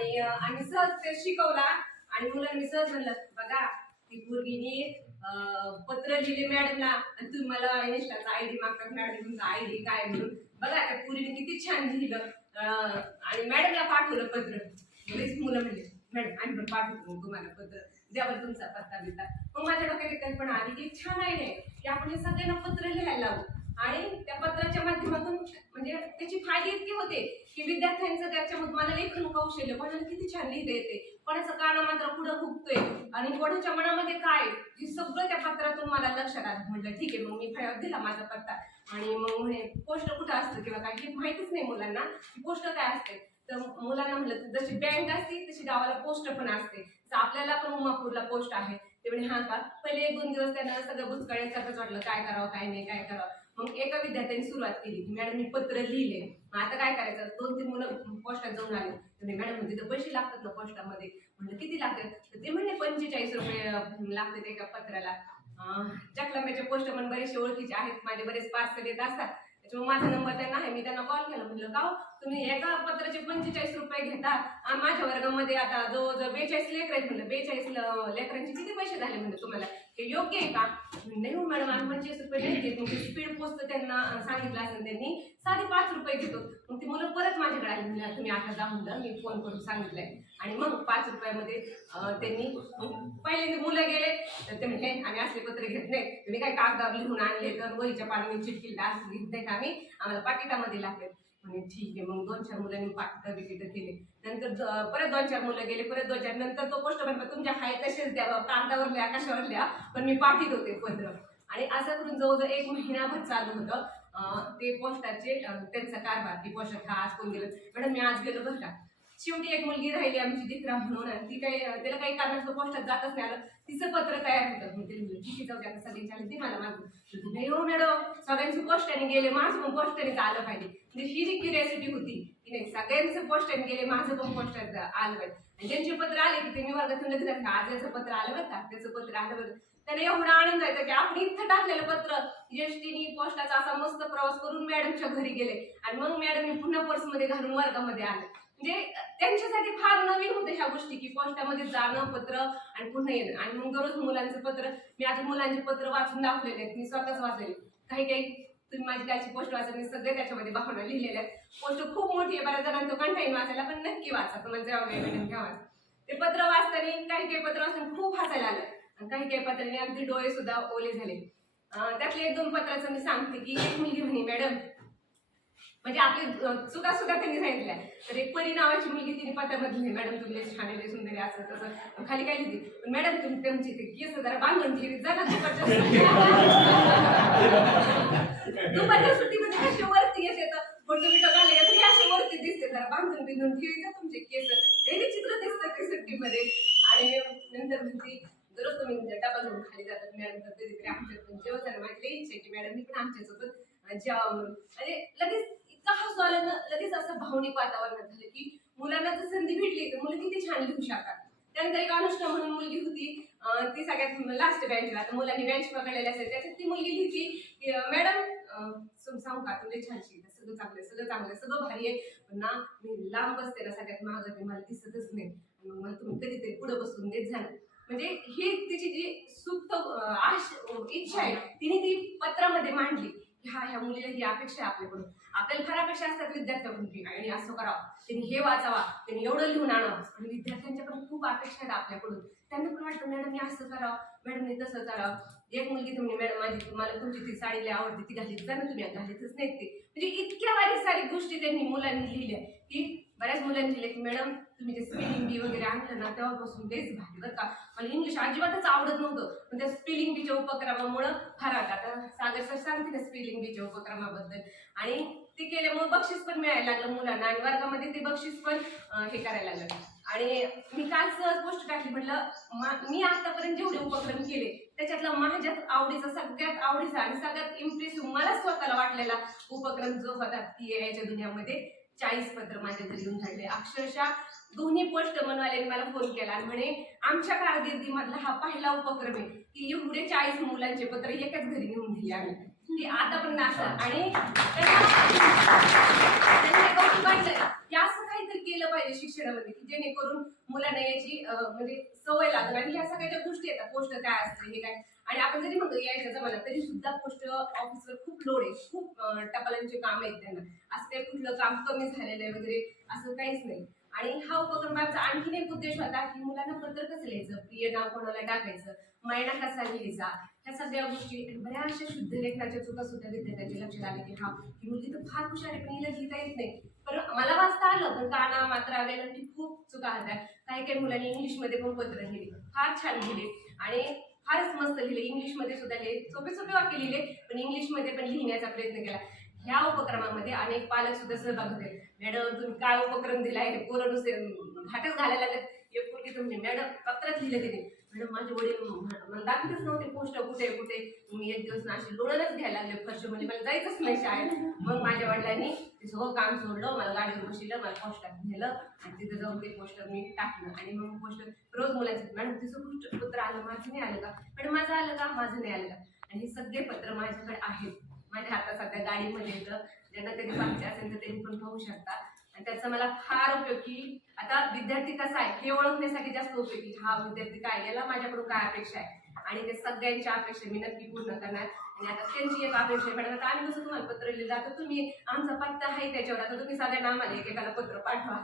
आणि आम्ही सहज ते शिकवला आणि मुलांनी सहज म्हणलं बघा ती पोरगीनी पत्र लिहिले मॅडमला आणि तुम्ही मला इन्स्टाचा आयडी मागतात मॅडम तुमचा आयडी काय म्हणून बघा त्या पोरीने किती छान लिहिलं आणि मॅडमला पाठवलं पत्र. बरेच मुलं म्हणले मॅडम आम्ही पण पाठवतो तुम्हाला पत्र द्यावर तुमचा पत्ता बित्ता. मग माझ्या डोक्यात कल्पना आली की छान आहे की आपण हे सगळ्यांना पत्र लिहायला लावू आणि त्या पत्राच्या माध्यमातून म्हणजे त्याची फायदे इतके होते की विद्यार्थ्यांचं त्याच्यामध्ये मला लेखन कौशल्य कोणाला किती छान लिहिता येते, कोणाचं काना मात्र पुढं फुगतोय आणि कोणाच्या मनामध्ये काय हे सगळं त्या पत्रातून मला लक्षात आलं. म्हटलं ठीक आहे मग मी दिला माझा पत्ता आणि मग म्हणे पोस्ट कुठं असतं किंवा काय हे माहितीच नाही मुलांना पोस्ट काय असते. तर मुलांना म्हटलं जशी बँक असते तशी गावाला पोस्ट पण असते, तर आपल्याला पण उमापूरला पोस्ट आहे. ते म्हणजे हा का पहिले 1-2 दिवस त्यांना सगळं बुचकळ्यासारखंच वाटलं काय करावं काय नाही काय करावं. मग एका विद्यार्थ्यांनी सुरुवात केली की मॅडम मी पत्र लिहिले आता काय करायचं. 2-3 मुलं पोस्टात जाऊन आले तर मॅडम तिथं पैसे लागतात ना पोस्टामध्ये. म्हणलं किती लागतात तर ते म्हणले 45 रुपये लागतात एका पत्राला. चकलांब्याचे पोस्टमन बरेचसे ओळखीचे आहेत माझे बरेच पार्सल येत असतात त्याच्यामुळे माझा नंबर त्यांना आहे. मी त्यांना कॉल केला म्हटलं का तुम्ही एका पत्राचे 45 रुपये घेता माझ्या वर्गामध्ये आता जवळजवळ 42 लेकर आहेत म्हणलं 42 लेकरांचे किती पैसे झाले म्हणलं तुम्हाला हे योग्य आहे का. नाही हो मॅडम आम्ही 45 रुपये नाही घेत. मग स्पीड पोस्ट त्यांना सांगितलं असेल त्यांनी 5.5 रुपये घेतो. मग ती मुलं परत माझ्याकडे आली म्हणजे तुम्ही आता जा म्हणलं मी फोन करून सांगितलंय आणि मग 5 रुपयामध्ये त्यांनी पहिले मुलं गेले तर ते म्हणजे आम्ही असले पत्र घेत नाही तुम्ही काय कागदावर लिहून आणले तर वहीच्या पाण्याने चिटकिला असं घेत नाही का आम्ही आम्हाला पाकिटामध्ये लागले. म्हणजे ठीक आहे मग 2-4 मुलांनी पाकिटं बिकिटं केले. नंतर परत 2-4 मुलं गेले परत 2-4 नंतर तो पोस्ट तुमच्या हाय तसेच द्या कागदावर लिहा कशावर लिहा पण मी पाठीत होते पत्र. आणि असं करून जवळजवळ 1 महिनाभर चालू होतं ते पोस्टाचे त्यांचा कारभार की पोस्टात हा आज कोण गेलं मॅडम मी आज गेलो बरं का. शेवटी एक मुलगी राहिली आमची दिकरा म्हणून आणि ती काही त्याला काही कारणास्तव पोस्टात जातच नाही आलं. तिचं पत्र तयार होतं मग ते ठीक आहे जाऊ द्या सगळ्यांची आली ती मला मागून नाही हो मॅडम सगळ्यांचं पोस्टाने गेले माझं पण पोस्टाने आलं पाहिजे. म्हणजे ही जी क्युरियोसिटी होती की नाही सगळ्यांचं पोस्टाने गेले माझं पण पोस्टात आलं पाहिजे. आणि ज्यांचे पत्र आले की ते मी वर्गातून लगेच आज याचं पत्र आलं बरं का त्याचं पत्र आलं बरं. त्याला एवढा आनंद व्हायचा की आपण इथं टाकलेलं पत्र एसटीने पोस्टाचा असा मस्त प्रवास करून मॅडमच्या घरी गेले आणि मग मॅडमने पुन्हा पर्समध्ये घालून वर्गामध्ये आले. म्हणजे त्यांच्यासाठी फार नवीन होते ह्या गोष्टी की पोस्टामध्ये जाणं पत्र आणि पुन्हा येणं. आणि मग दररोज मुलांचं पत्र मी आज मुलांचे पत्र वाचून दाखवलेले आहेत मी स्वतःच वाचलेले काही काही तुम्ही माझी कालची पोस्ट वाचा मी सगळे त्याच्यामध्ये भावना लिहिलेल्या आहेत. पोस्ट खूप मोठी आहे बऱ्याच जणांचं कंटाईन वाचायला पण नक्की वाचा तुम्हाला जेव्हा वेळ मिळेल तेव्हा वाचा. ते पत्र वाचताना काही काही पत्र वाचताना खूप हसायला आलं आणि काही काही पत्रांनी अगदी डोळे सुद्धा ओले झाले. त्यातले 1-2 पत्राचं मी सांगते की एक मुलगी म्हणे मॅडम म्हणजे आपली चुका सुद्धा त्यांनी सांगितल्या. तर एक परी नावाची मुलगी तिने पत्रामध्ये लिहिली मॅडम तुम्ही छान आहे सुंदर आहे असं तसं खाली काय लिहिली पण मॅडम तुम्ही त्यांची ते केस जरा बांधून ठेवी जा ना दुपारच्या सुट्टीमध्ये कसे वरती येतात फोटो बिटो घाले तरी असे वरती दिसते जरा बांधून बिंधून ठेवी जा तुमचे केस हे चित्र दिसतं की सुट्टीमध्ये. आणि नंतर म्हणते दररोज तुम्ही डबा घेऊन खाली जातात मॅडम तर कधीतरी आमच्याकडून जेवण माझी इच्छा आहे की मॅडम मी पण आमच्यासोबत जेवा म्हणून. आणि लगेच इतका हसू आलं ना लगेच असं भावनिक वातावरण झालं की मुलांना जर संधी भेटली तर मुलं किती छान लिहू शकतात. त्यानंतर एक अनुष्का म्हणून मुलगी होती ती सगळ्यात लास्ट बेंचला तर मुलांनी बेंच पकडलेले असेल त्याच्यात ती मुलगी लिहिती की मॅडम सांगू का तुझे छान शिकतात सगळं चांगलं सगळं भारी आहे पण ना मी लांब बसते ना सगळ्यात मागं ते मला दिसतच नाही मग मला तुम्ही कधीतरी पुढे बसून देत झालं. म्हणजे ही तिची जी सुप्त इच्छा आहे तिने ती पत्रामध्ये मांडली की ह्या मुलीला ही अपेक्षा आहे आपल्याकडून. आपल्याला फार अपेक्षा असतात विद्यार्थ्याकडून की आणि असं करावं त्यांनी हे वाचावा त्यांनी एवढं लिहून आणावं आणि विद्यार्थ्यांच्या पण खूप अपेक्षा आहेत आपल्याकडून. त्यांना पण वाटतं मॅडमने असं करावं मॅडमने तसं करावं. एक मुलगी तुम्ही मॅडम माझी मला तुमची ती साडी लई आवडते ती घातली जा ना तुम्ही घालीतच नाहीत ते. म्हणजे इतक्या बारीक सारीक गोष्टी त्यांनी मुलांनी लिहिल्या की बऱ्याच मुलांनी लिहिले की मॅडम तुम्ही जे स्पेलिंग बी वगैरे आणलं ना तेव्हापासून तेच भारी बरं का मला इंग्लिश अजिबातच आवडत नव्हतं पण त्या स्पेलिंग बीच्या उपक्रमामुळं फार आता सागर सर सांगते ना स्पेलिंग बीच्या उपक्रमाबद्दल. आणि ते केल्यामुळे बक्षीस पण मिळायला लागलं मुलांना आणि वर्गामध्ये ते बक्षीस पण हे करायला लागलं. आणि मी काल सहज पोस्ट टाकली म्हटलं मी आतापर्यंत जेवढे उपक्रम केले त्याच्यातला माझ्यात आवडीचा सगळ्यात आवडीचा आणि सगळ्यात इम्प्रेसिव्ह मला स्वतःला वाटलेला उपक्रम जो होता ती याच्या दुनियामध्ये 40 पत्र माझ्या घरी येऊन झाले. अक्षरशः दोन्ही पोस्ट मनवाल्याने मला फोन केला आणि म्हणे आमच्या कारकिर्दीमधला हा पहिला उपक्रम आहे की एवढे 40 मुलांचे पत्र एकाच घरी घेऊन दिले आम्ही की आता पण असं. आणि त्यांना कौतुक वाटलं की असं काही काहीतरी केलं पाहिजे शिक्षणामध्ये की जेणेकरून मुलांना याची म्हणजे सवय लागेल. आणि ह्या सगळ्या ज्या गोष्टी येतात, पोस्ट काय असते हे काय, आणि आपण जरी म्हणतो यायच्या जमान्यात तरी सुद्धा पोस्ट ऑफिसवर खूप लोड आहे, खूप टपालांचे काम आहेत त्यांना. असं काही कुठलं काम कमी झालेलं आहे वगैरे असं काहीच नाही. आणि हा उपक्रम माझा आणखीन एक उद्देश होता की मुलांना पत्र कसं लिहायचं, प्रिय नाव कोणाला टाकायचं, महिना कसा लिहायचा, ह्या सगळ्या गोष्टी. बऱ्याचशा शुद्ध लेखनाच्या चुका सुद्धा विद्यार्थ्यांच्या लक्षात आल्या की हा ही मुलगी तर फार हुशार आहे पण हिला लिहिता येत नाही. पण मला वाचता आलं पण काना मात्रा वेलांटी खूप चुका होत्या. काही काही मुलांनी इंग्लिशमध्ये पण पत्र लिहिले, फार छान लिहिले आणि फारच मस्त लिहिले. इंग्लिशमध्ये सुद्धा लिहिले, सोपे सोपे वाक्य लिहिले पण इंग्लिशमध्ये पण लिहिण्याचा प्रयत्न केला. ह्या उपक्रमामध्ये अनेक पालक सुद्धा सहभाग होते. मॅडम तुम्ही काय उपक्रम दिलाय, हे पोरं नुसते घाटच घालायला लागत. एक पोरगी तुम्ही मॅडम पत्रात लिहिलं तिने, मॅडम माझे वडील मला दाखवतच नव्हते पोस्ट कुठे कुठे. मी एक दिवस ना असे लोणच घ्यायला लागले फर्स्ट, म्हणजे मला जायचंच नाही शाळेत. मग माझ्या वडिलांनी ते सगळं काम सोडलं, मला गाडीवर बसवलं, मला पोस्टात नेलं आणि तिथं जाऊन ते पोस्टर मी टाकलं. आणि मग पोस्टर रोज मुलांचं, मॅडम तिचं पत्र आलं, माझं नाही आलं का, मॅडम माझं आलं का, माझं नाही आलं का. आणि हे सगळे पत्र माझ्याकडे आहेत, माझ्या हातात सध्या गाडीमध्ये येतं. ज्यांना कधी पाहिजे असेल तर त्यांनी पण पाहू शकता. आणि त्याचा मला फार उपयोगी, आता विद्यार्थी कसा आहे हे ओळखण्यासाठी जास्त उपयोगी. हा विद्यार्थी काय, याला माझ्याकडून काय अपेक्षा आहे, आणि ते सगळ्यांच्या अपेक्षा मी नक्की पूर्ण करणार. आणि आता त्यांची एक अपेक्षा मॅडम, आता आम्ही कसं तुम्हाला पत्र लिहिलं, आता तुम्ही आमचा पत्ता आहे त्याच्यावर, आता तुम्ही सगळ्यांना आम्हाला एकेकाला पत्र पाठवा.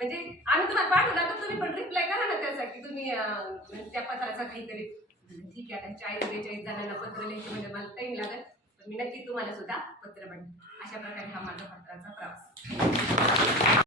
म्हणजे आम्ही तुम्हाला पाठवलं तर तुम्ही पण रिप्लाय करा ना त्याचा की तुम्ही त्या पत्राचा काहीतरी. ठीक आहे, आता 40-42 जणांना पत्र लिहायचे म्हणजे मला टाइम लागेल, पण मी नक्की तुम्हाला सुद्धा पत्र पाठवेन. अशा प्रकारे हा माझा पत्राचा प्रवास.